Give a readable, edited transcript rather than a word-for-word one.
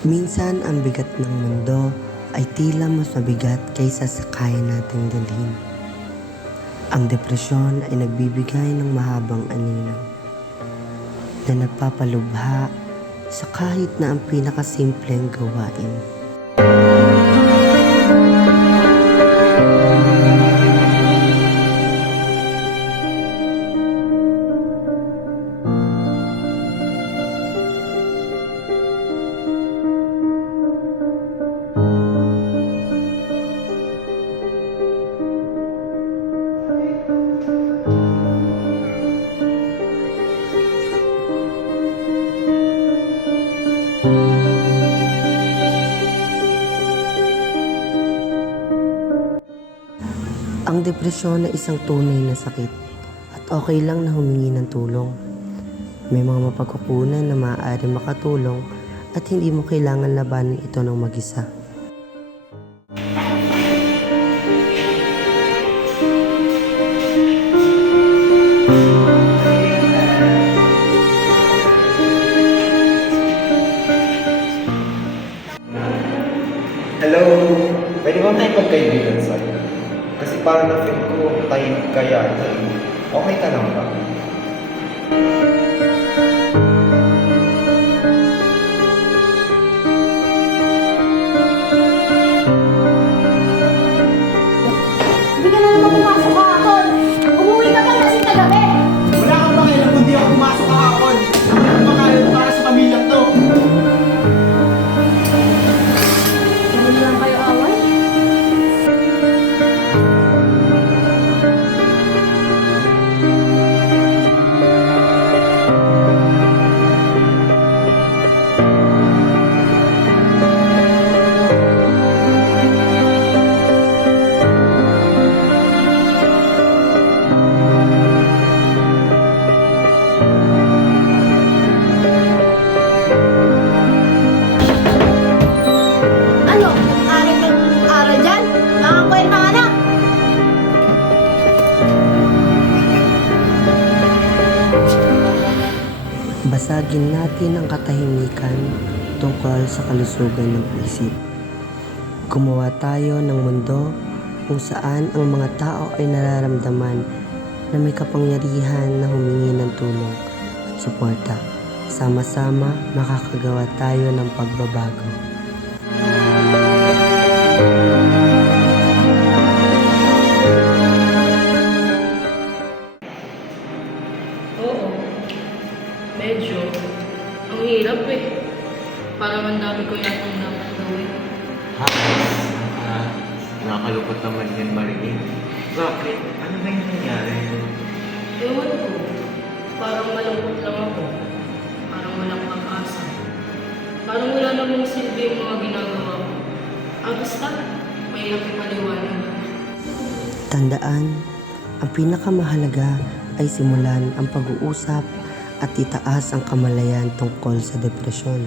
Minsan ang bigat ng mundo ay tila mas mabigat kaysa sa kaya nating dalhin. Ang depresyon ay nagbibigay ng mahabang anino na nagpapalubha sa kahit na ang pinakasimpleng gawain. Ang depresyon ay isang tunay na sakit at okay lang na humingi ng tulong. May mga mapagkukunan na maaari makatulong at hindi mo kailangan labanan ito ng mag-isa. Hello! Pwede ba tayo magkaibigan sa'yo? Kasi parang na-feel ko tahimik ka yata. Okay ka lang ba? Hindi ka na naman pumasok kahapon. Umuwi ka pa lasing na gabi. Wala kang pakialam kung di ako pumasok kahapon. Ako ang makain para sa pamilyang to. Ganun lang kayo away. Ano? Aral kang aral dyan? Mga kwenta anak. Basagin natin ang katahimikan tungkol sa kalusugan ng isip. Gumawa tayo ng mundo kung saan ang mga tao ay nararamdaman na may kapangyarihan na humingi ng tulong at suporta. Sama-sama makakagawa tayo ng pagbabago. Oo, medyo. Ang hirap eh. Parang ang dami ko yatang dapat gawin. Nakakalungkot naman yan marinig. Bakit? Ano ba yung nangyari? Ewan ko, parang malungkot lang ako. Parang walang pag-asa. Parang wala namang silbi yung mga ginagawa ko. Basta, mahirap ipaliwanag. Tandaan, ang pinakamahalaga ay simulan ang pag-uusap at itaas ang kamalayan tungkol sa depresyon.